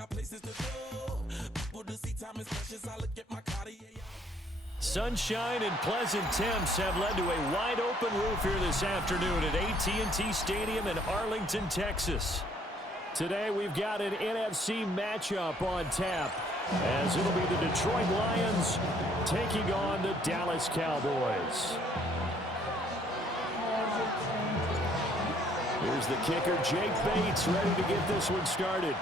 got places to go. People to see, time is precious. I look at my Cartier. Sunshine and pleasant temps have led to a wide-open roof here this afternoon at AT&T Stadium in Arlington, Texas. Today we've got an NFC matchup on tap, as it'll be the Detroit Lions taking on the Dallas Cowboys. Here's the kicker, Jake Bates, ready to get this one started.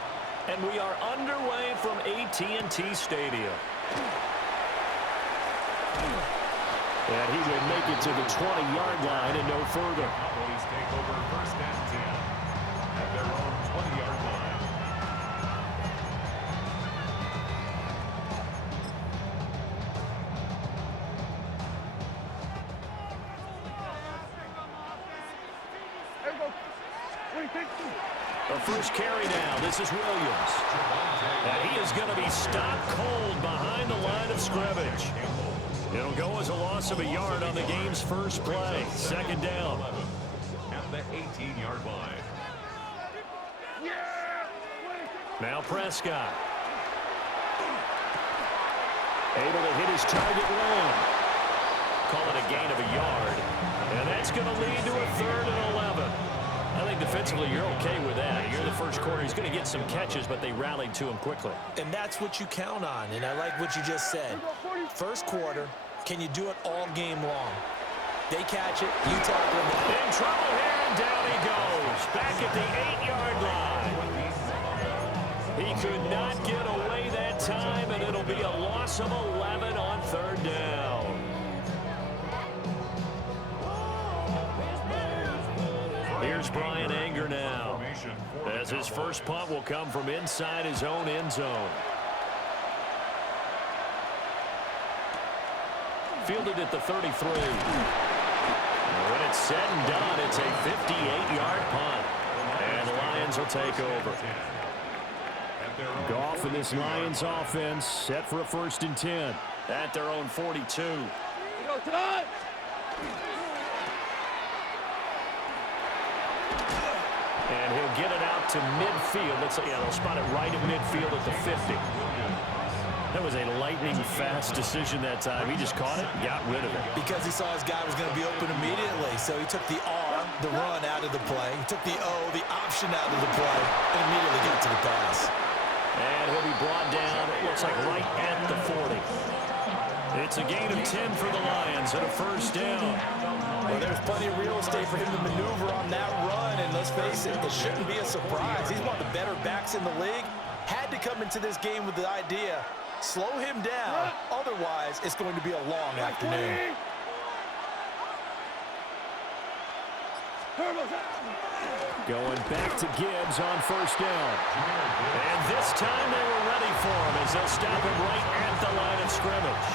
And we are underway from AT&T Stadium. And he will make it to the 20-yard line and no further. Cowboys take over first and 10 at their own 20-yard line. The first carry now. This is Williams. And he is going to be stopped cold behind the line of scrimmage. It'll go as a loss of a yard on the game's first play. Second down. At the 18-yard line. Now Prescott. Able to hit his target Lamb. Call it a gain of a yard. And that's going to lead to a 3rd and 11. I think defensively you're okay with that. You're the first quarter. He's going to get some catches, but they rallied to him quickly. And that's what you count on, and I like what you just said. First quarter, can you do it all game long? They catch it, you tackle them. In trouble here, and down he goes. Back at the 8-yard line. He could not get away that time, and it'll be a loss of 11 on 3rd down. Here's Brian Anger now, as his first punt will come from inside his own end zone. Fielded at the 33. When it's said and done, it's a 58-yard punt. And the Lions will take over. Goff and this Lions offense set for a 1st and 10 at their own 42. And he'll get it out to midfield. They'll spot it right at midfield at the 50. That was a lightning-fast decision that time. He just caught it and got rid of it. Because he saw his guy was going to be open immediately, so he took the R, the run, out of the play. He took the O, the option, out of the play, and immediately got to the pass. And he'll be brought down, it looks like right at the 40. It's a gain of 10 for the Lions and a 1st down. Well, there's plenty of real estate for him to maneuver on that run, and let's face it, it shouldn't be a surprise. He's one of the better backs in the league. Had to come into this game with the idea, slow him down, otherwise it's going to be a long afternoon. Going back to Gibbs on 1st down. And this time they were ready for him as they'll stop him right at the line of scrimmage.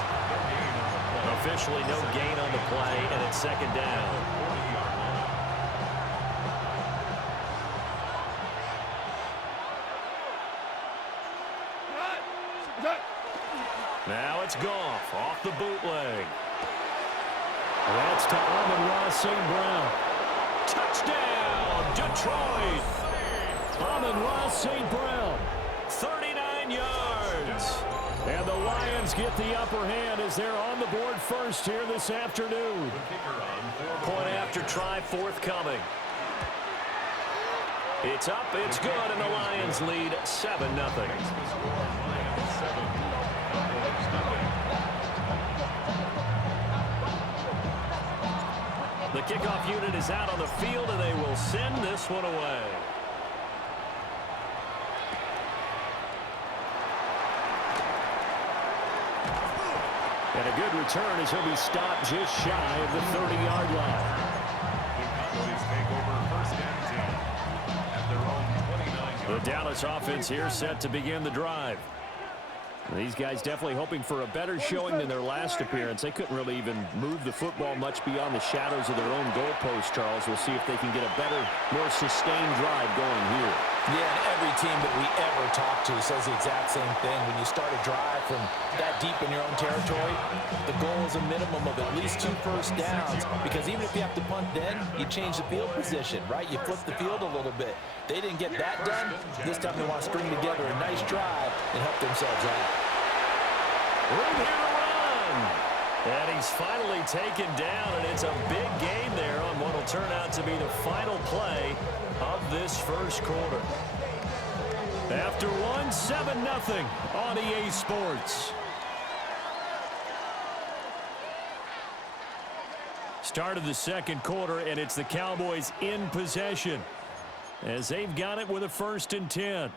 Officially no gain on the play, and it's 2nd down. Now it's Goff off the bootleg. That's to Amon-Ra St. Brown. Touchdown, Detroit! Amon-Ra St. Brown, 39 yards. And the Lions get the upper hand as they're on the board first here this afternoon. Point after try forthcoming. It's up, it's good, and the Lions lead 7-0. The kickoff unit is out on the field, and they will send this one away. And a good return as he'll be stopped just shy of the 30-yard line. The Cowboys take over first and 10 at their own 29-yard line. The Dallas offense here set to begin the drive. These guys definitely hoping for a better showing than their last appearance. They couldn't really even move the football much beyond the shadows of their own goalpost, Charles. We'll see if they can get a better, more sustained drive going here. Yeah, and every team that we ever talk to says the exact same thing. When you start a drive from that deep in your own territory, the goal is a minimum of at least 2 first downs, because even if you have to punt then, you change the field position, right? You flip the field a little bit. They didn't get that done. This time they want to string together a nice drive and help themselves out. Room here to run. And he's finally taken down, and it's a big gain there on what will turn out to be the final play of this first quarter. After one, 7-0 on EA Sports. Start of the second quarter, and it's the Cowboys in possession as they've got it with a 1st and 10.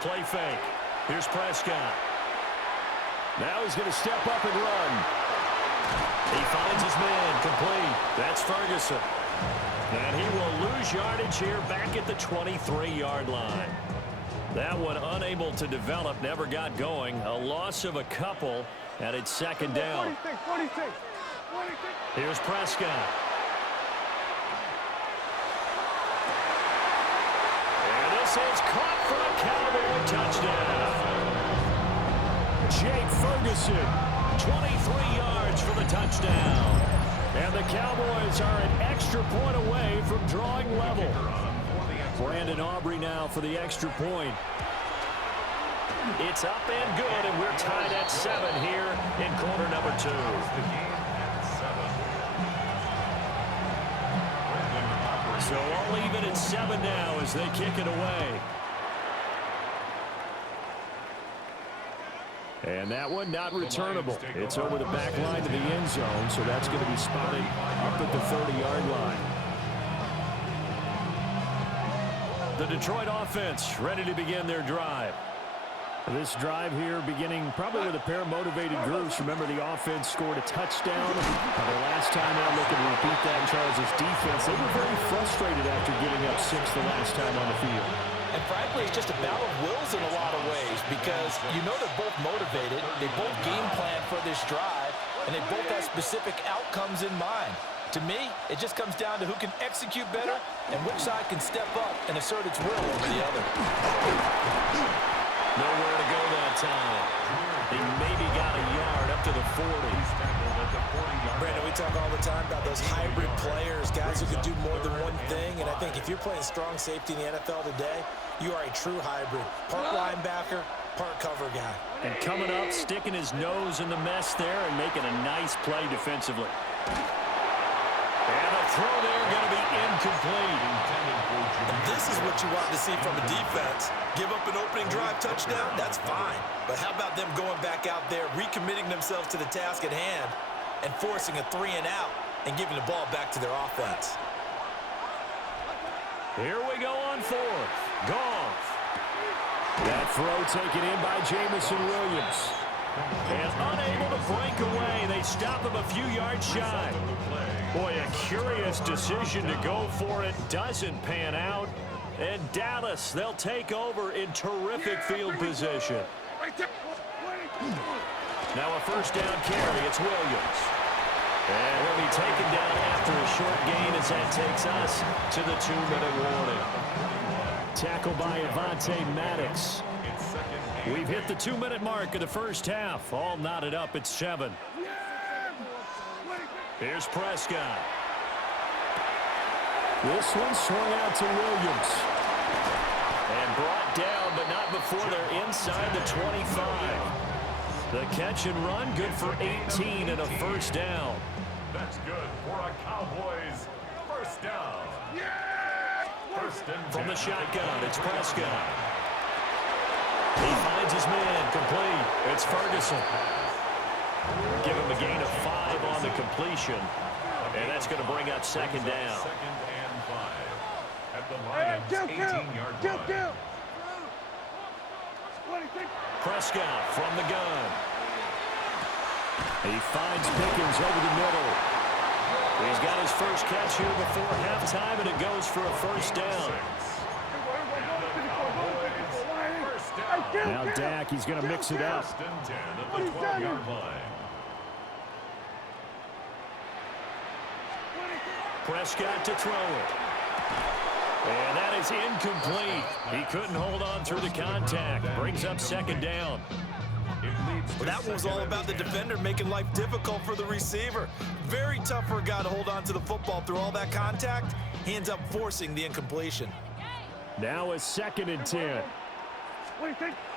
Play fake. Here's Prescott. Now he's going to step up and run. He finds his man complete. That's Ferguson. And he will lose yardage here back at the 23-yard line. That one unable to develop, never got going. A loss of a couple, and it's 2nd down. Here's Prescott. And this is caught for a Cowboy touchdown. Jake Ferguson, 23 yards for the touchdown. And the Cowboys are an extra point away from drawing level. Brandon Aubrey now for the extra point. It's up and good, and we're tied at 7 here in quarter number 2. So all even at 7 now as they kick it away. And that one not returnable. It's over the back line to the end zone, so that's going to be spotted up at the 30-yard line. The Detroit offense ready to begin their drive. This drive here beginning probably with a pair of motivated groups. Remember, the offense scored a touchdown. The last time out, looking to repeat that in Charles' defense. They were very frustrated after giving up 6 the last time on the field. And frankly, it's just a battle of wills in a lot of ways, because you know they're both motivated, they both game plan for this drive, and they both have specific outcomes in mind. To me, it just comes down to who can execute better and which side can step up and assert its will over the other. Nowhere to go that time. He maybe got a yard up to the 40. Brandon, we talk all the time about those hybrid players, guys who can do more than one thing, and I think if you're playing strong safety in the NFL today, you are a true hybrid. Part linebacker, part cover guy. And coming up, sticking his nose in the mess there and making a nice play defensively. And a throw there going to be incomplete. And this is what you want to see from a defense. Give up an opening drive touchdown, that's fine. But how about them going back out there, recommitting themselves to the task at hand, and forcing a 3-and-out and giving the ball back to their offense? Here we go on 4th. Goff. That throw taken in by Jameson Williams. And unable to break away. They stop him a few yards shy. Boy, a curious decision to go for it. Doesn't pan out. And Dallas, they'll take over in terrific field position. Now a 1st down carry. It's Williams. And he'll be taken down after a short gain as that takes us to the 2-minute warning. Tackled by Avonte Maddox. We've hit the 2-minute mark of the first half. All knotted up at 7. Here's Prescott. This one swung out to Williams. And brought down, but not before they're inside the 25. The catch and run, good for 18 and a 1st down. That's good for a Cowboys 1st down. 1st and 10. From the shotgun, it's Prescott. He finds his man, complete. It's Ferguson. Give him a gain of 5 on the completion. And that's going to bring up 2nd down. 2nd and 5 at the Lions' 18-yard line. Prescott from the gun. He finds Pickens over the middle. He's got his first catch here before halftime, and it goes for a 1st down. Now Dak, he's going to mix it up. 1st and 10 at the 12-yard line. Prescott to throw it. And that is incomplete. He couldn't hold on through the contact. Brings up second down. Well, that one was all about the defender making life difficult for the receiver. Very tough for a guy to hold on to the football through all that contact. He ends up forcing the incompletion. Now a 2nd and 10.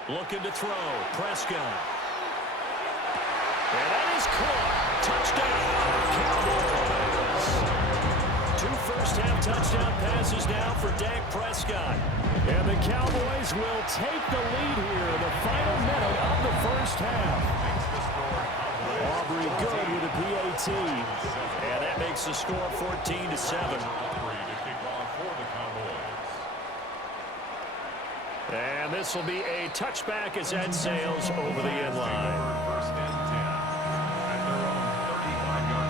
Looking to throw. Prescott. And that is caught. Touchdown, Cowboys. 2 first-half touchdown passes now for Dak Prescott. And the Cowboys will take the lead here in the final minute of the first half. Aubrey good with a PAT. And that makes the score 14-7. And this will be a touchback as that sails over the end line. First and 10 at their own 35-yard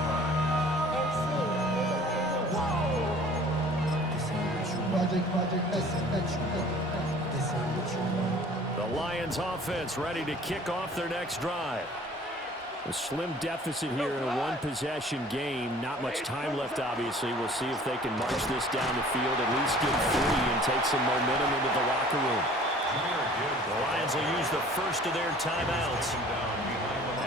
line. The Lions offense ready to kick off their next drive. A slim deficit here in a one-possession game. Not much time left, obviously. We'll see if they can march this down the field, at least get 3 and take some momentum into the locker room. The Lions will use the first of their timeouts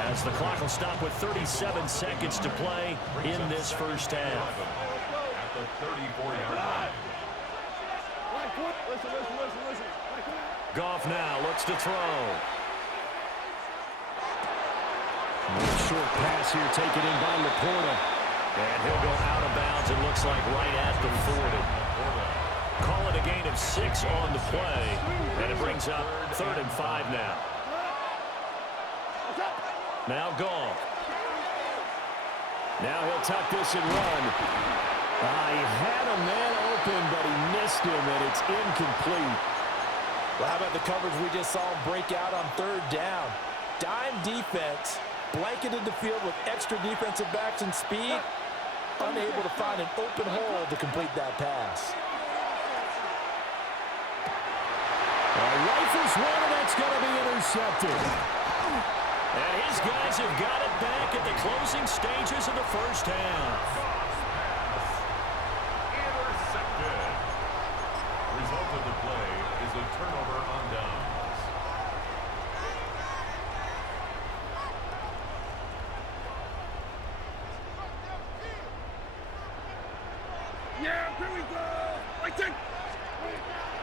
as the clock will stop with 37 seconds to play in this first half. At the 34-yard line. Goff now looks to throw. Short pass here taken in by Laporta. And he'll go out of bounds, it looks like, right at the 40. Call it a gain of 6 on the play. And it brings up 3rd and 5 now. Now Goff. Now he'll tuck this and run. He had a man open, but he missed him, and it's incomplete. Well, how about the coverage we just saw him break out on 3rd down? Dime defense. Blanketed the field with extra defensive backs and speed, unable to find an open hole to complete that pass. Rifles one, and that's going to be intercepted. And his guys have got it back at the closing stages of the first half. Intercepted. Result of the play is a turnover on downs.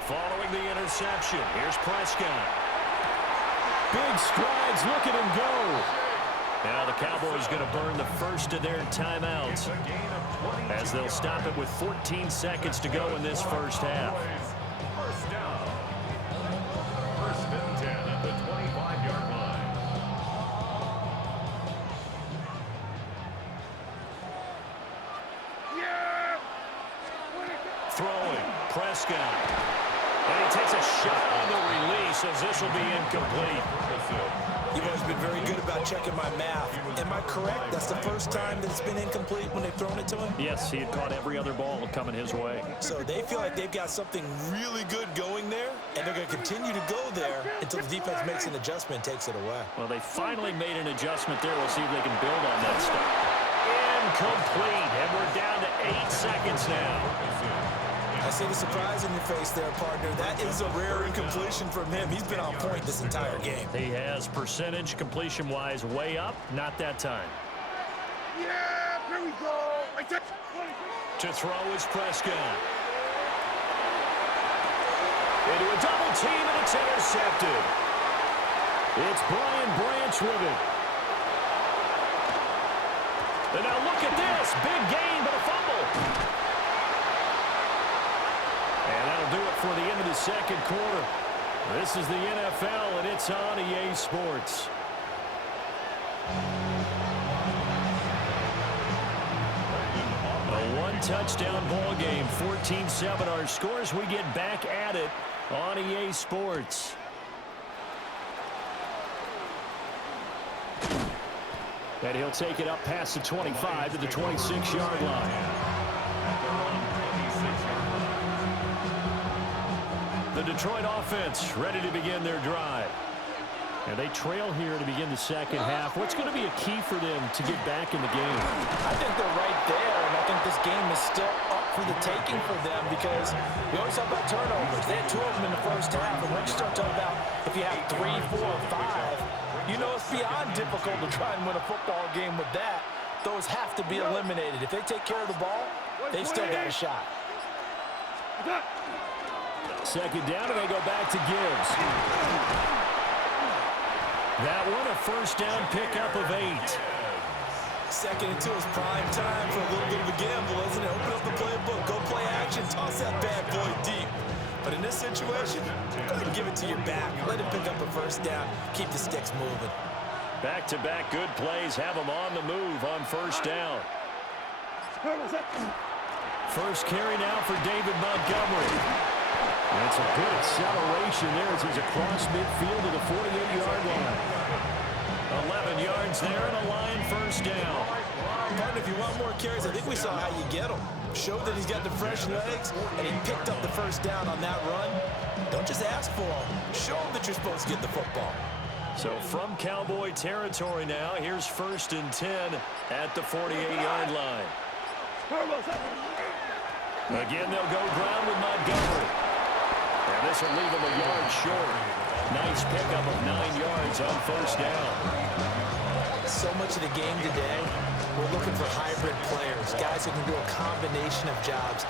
Following the interception, here's Prescott. Big strides, look at him go. Now the Cowboys going to burn the first of their timeouts as they'll stop it with 14 seconds to go in this first half. First down. First and 10 at the 25-yard line. Throwing, Prescott. And he takes a shot on the release as this will be incomplete. You've always been very good about checking my math. Am I correct? That's the first time that it's been incomplete when they've thrown it to him? Yes, he had caught every other ball coming his way. So they feel like they've got something really good going there, and they're going to continue to go there until the defense makes an adjustment and takes it away. Well, they finally made an adjustment there. We'll see if they can build on that stuff. Incomplete, and we're down to 8 seconds now. I see the surprise in your face there, partner. That is a rare incompletion from him. He's been on point this entire game. He has percentage completion-wise way up. Not that time. Yeah, here we go. To throw is Prescott. Into a double team, and it's intercepted. It's Brian Branch with it. And now look at this. Big gain, but a fumble. And that'll do it for the end of the second quarter. This is the NFL, and it's on EA Sports. A one-touchdown ball game, 14-7. Our scores, we get back at it on EA Sports. And he'll take it up past the 25 to the 26-yard line. The Detroit offense ready to begin their drive. And they trail here to begin the second half. What's going to be a key for them to get back in the game? I think they're right there, and I think this game is still up for the taking for them because we always talk about turnovers. They had 2 of them in the first half, and once you start talking about if you have 3, 4, or 5, you know it's beyond difficult to try and win a football game with that. Those have to be eliminated. If they take care of the ball, they've still got a shot. Second down, and they go back to Gibbs. That one, a first down pickup of 8. Second and 2 is prime time for a little bit of a gamble, isn't it? Open up the playbook, go play action, toss that bad boy deep. But in this situation, go ahead and give it to your back. Let him pick up a first down, keep the sticks moving. Back-to-back good plays have them on the move on first down. First carry now for David Montgomery. That's a good acceleration there as he's across midfield to the 48-yard line. 11 yards there and a line first down. Partner, if you want more carries, I think we saw how you get them. Showed that he's got the fresh legs, and he picked up the first down on that run. Don't just ask for them. Show them that you're supposed to get the football. So from Cowboy territory now, here's first and 10 at the 48-yard line. Again, they'll go ground with Montgomery. And this will leave him a yard short. Nice pickup of 9 yards on first down. So much of the game today, we're looking for hybrid players, guys who can do a combination of jobs.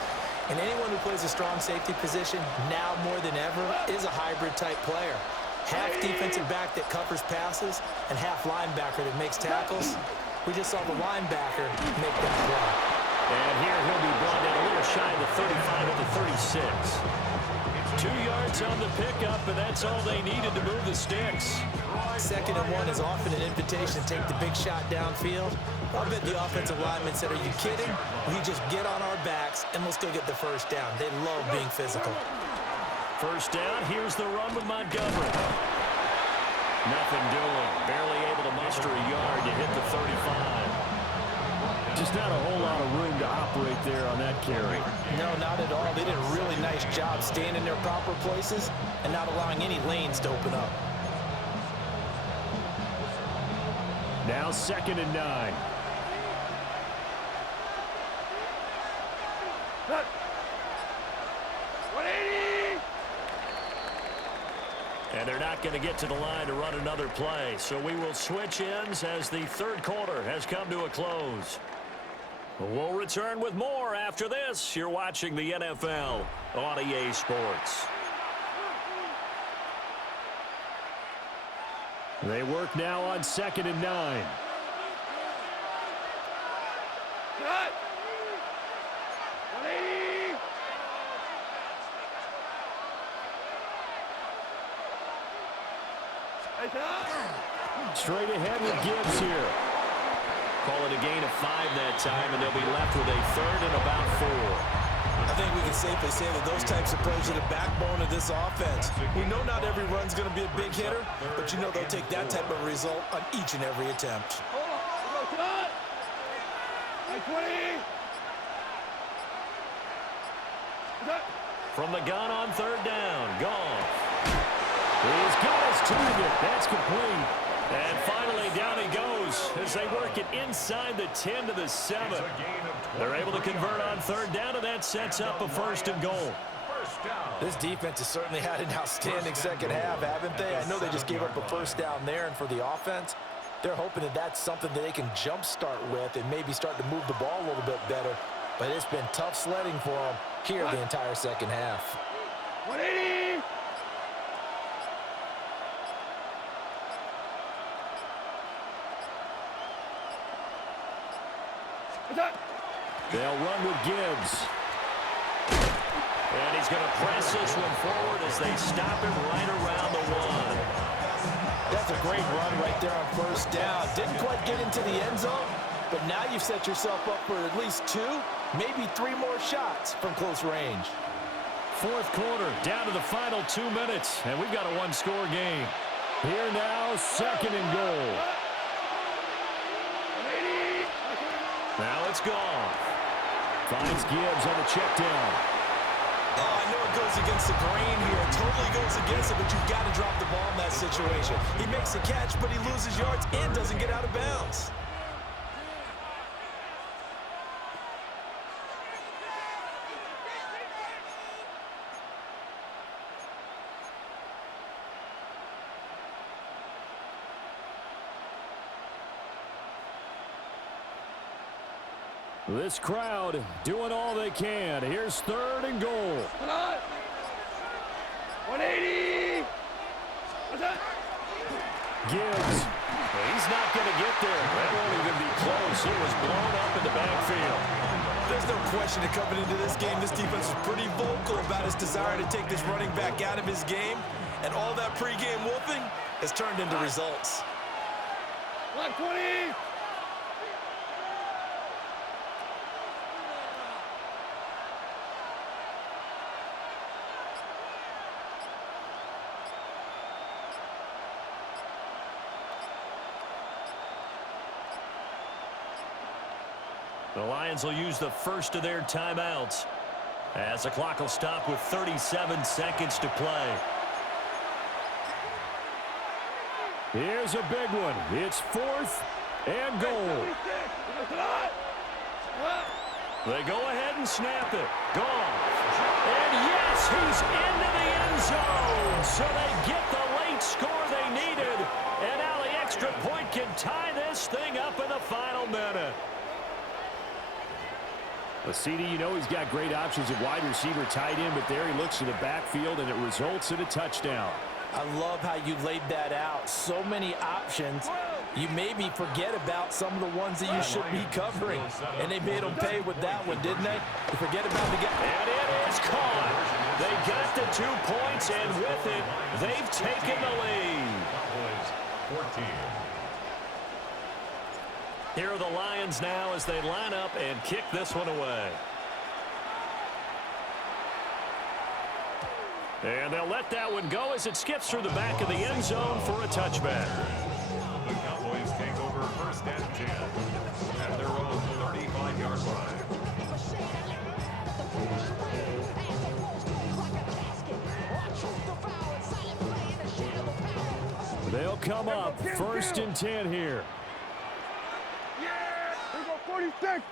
And anyone who plays a strong safety position, now more than ever, is a hybrid-type player. Half defensive back that covers passes and half linebacker that makes tackles. We just saw the linebacker make that play. And here he'll be brought down a little shy of the 35 at the 36. 2 yards on the pickup, and that's all they needed to move the sticks. Second and 1 is often an invitation to take the big shot downfield. I bet the offensive lineman said, are you kidding? We just get on our backs, and let's go get the first down. They love being physical. First down, here's the run with Montgomery. Nothing doing. Barely able to muster a yard to hit the 35. Just not a whole lot of room to operate there on that carry. No, not at all. They did a really nice job staying in their proper places and not allowing any lanes to open up. Now second and 9. And they're not going to get to the line to run another play. So we will switch ends as the third quarter has come to a close. We'll return with more after this. You're watching the NFL on EA Sports. They work now on second and 9. Straight ahead with Gibbs here. Call it a gain of 5 that time, and they'll be left with a third and about 4. I think we can safely say that those types of plays are the backbone of this offense. We know not every run's going to be a big hitter, but you know they'll take that type of result on each and every attempt. From the gun on third down, Goff. He's got his target. That's complete. And finally, down he goes as they work it inside the 10 to the 7. They're able to convert on third down, and that sets up a first and goal. This defense has certainly had an outstanding second half, haven't they? I know they just gave up a first down there, and for the offense, they're hoping that that's something that they can jumpstart with and maybe start to move the ball a little bit better. But it's been tough sledding for them here the entire second half. 180! They'll run with Gibbs. And he's going to press this one forward as they stop him right around the 1. That's a great run right there on first down. Didn't quite get into the end zone, but now you've set yourself up for at least 2, maybe 3 more shots from close range. Fourth quarter, down to the final 2 minutes, and we've got a one-score game. Here now, second and goal. Now it's gone. Finds Gibbs on the check down. Oh, I know it goes against the grain here. It totally goes against it, but you've got to drop the ball in that situation. He makes a catch, but he loses yards and doesn't get out of bounds. This crowd doing all they can. Here's 3rd and goal. 180. Gibbs. He's not going to get there. That won't even be close. It was blown up in the backfield. There's no question that coming into this game, this defense was pretty vocal about its desire to take this running back out of his game. And all that pregame wolfing has turned into results. 120. The Lions will use the first of their timeouts as the clock will stop with 37 seconds to play. Here's a big one. It's 4th and goal. They go ahead and snap it. Gone. And yes, he's into the end zone. So they get the late score they needed. And now the extra point can tie this thing up in the final minute. A CD, you know he's got great options at wide receiver, tight end, but there he looks to the backfield, and it results in a touchdown. I love how you laid that out. So many options. You maybe forget about some of the ones that you should be covering. And they made them pay with that one, didn't they? You forget about the guy. And it is caught. They got the 2 points, and with it, they've taken the lead. 14. Here are the Lions now as they line up and kick this one away. And they'll let that one go as it skips through the back of the end zone for a touchback. The Cowboys take over 1st and 10 at their own 35-yard line. They'll come up 1st and 10 here. Yeah. Here we go. 46.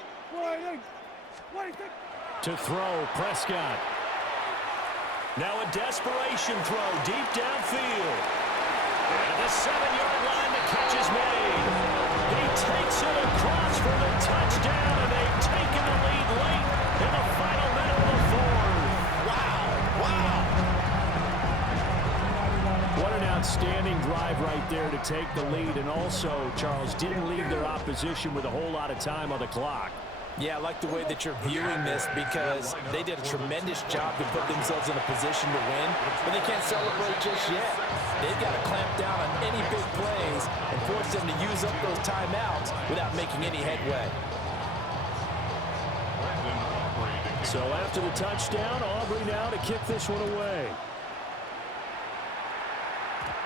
46. To throw, Prescott. Now a desperation throw deep downfield. And the 7-yard line, the catch is made. He takes it across for the touchdown, and they've taken the lead late in the final minute of the 4th. Wow. What an outstanding drive right there to take the lead, and also, Charles, didn't leave their opposition with a whole lot of time on the clock. Yeah, I like the way that you're viewing this because they did a tremendous job to put themselves in a position to win, but they can't celebrate just yet. They've got to clamp down on any big plays and force them to use up those timeouts without making any headway. So after the touchdown, Aubrey now to kick this one away.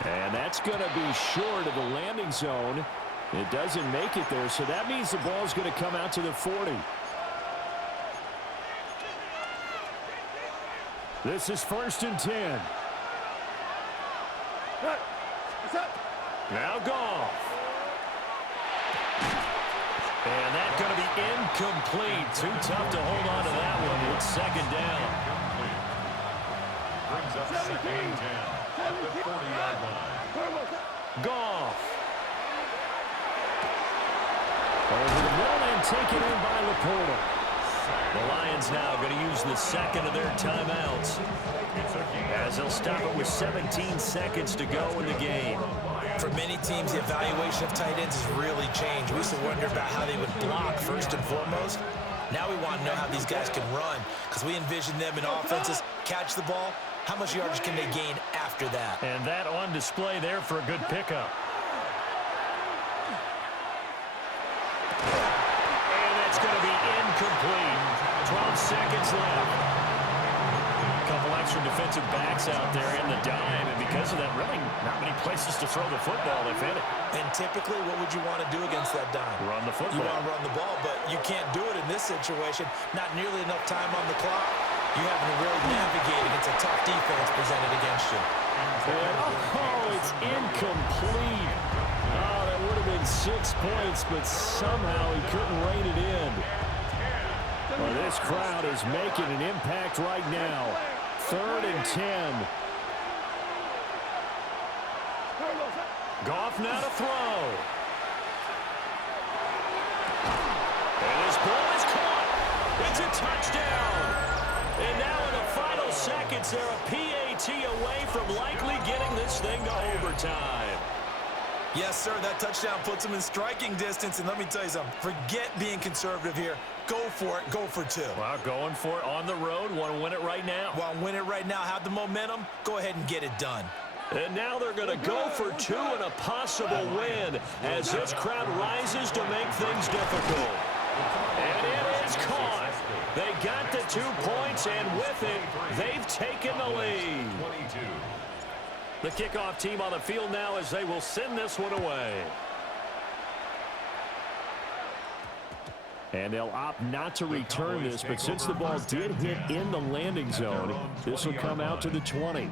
And that's going to be short of the landing zone. It doesn't make it there, so that means the ball's going to come out to the 40. This is 1st and 10. Now Goff. And that's going to be incomplete. Too tough to hold on to that one. It's 2nd down. Brings up 2nd and 10 at the 40-yard line. Goff. Over the middle and taken in by Laporta. The Lions now going to use the 2nd of their timeouts as they'll stop it with 17 seconds to go in the game. For many teams, the evaluation of tight ends has really changed. We used to wonder about how they would block first and foremost. Now we want to know how these guys can run because we envision them in offenses catch the ball. How much yardage can they gain after that? And that on display there for a good pickup. And that's going to be incomplete. 12 seconds left. A couple extra defensive backs out there in the dime, and because of that, really not many places to throw the football if any. And typically, what would you want to do against that dime? Run the football. You want to run the ball, but you can't do it in this situation. Not nearly enough time on the clock. You having to really navigate against a tough defense presented against you. And, it's incomplete. Oh, that would have been 6 points, but somehow he couldn't rein it in. Well, this crowd is making an impact right now. 3rd and 10. Goff now to throw. And his ball is caught. It's a touchdown. And now in the final seconds, they're a PAT away from likely getting this thing to overtime. Yes, sir, that touchdown puts them in striking distance. And let me tell you something, forget being conservative here. Go for it, go for 2. Well, going for it on the road. Want to win it right now. Well, win it right now, have the momentum, go ahead and get it done. And now they're going to go for 2 and a possible win as this crowd rises to make things difficult. And it is caught. They got the 2 points, and with it, they've taken the lead. The kickoff team on the field now as they will send this one away. And they'll opt not to return this, but since the ball did hit in the landing zone, this will come out to the 20.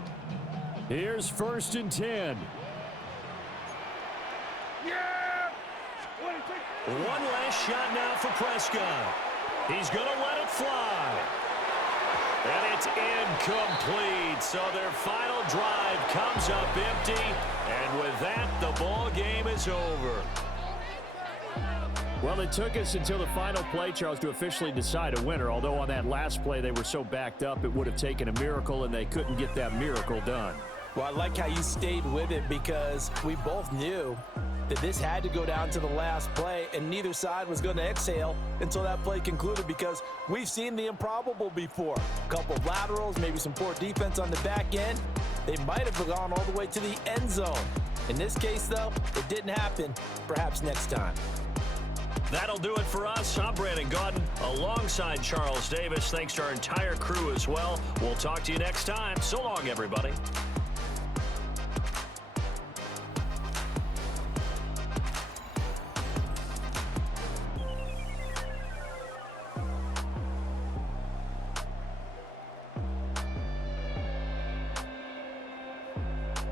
Here's 1st and 10. One last shot now for Prescott. He's going to let it fly. And it's incomplete. So their final drive comes up empty. And with that, the ball game is over. Well, it took us until the final play, Charles, to officially decide a winner. Although on that last play they were so backed up, it would have taken a miracle, and they couldn't get that miracle done. Well, I like how you stayed with it because we both knew that this had to go down to the last play, and neither side was going to exhale until that play concluded because we've seen the improbable before. A couple of laterals, maybe some poor defense on the back end. They might have gone all the way to the end zone. In this case, though, it didn't happen. Perhaps next time. That'll do it for us. I'm Brandon Gaudin alongside Charles Davis. Thanks to our entire crew as well. We'll talk to you next time. So long, everybody.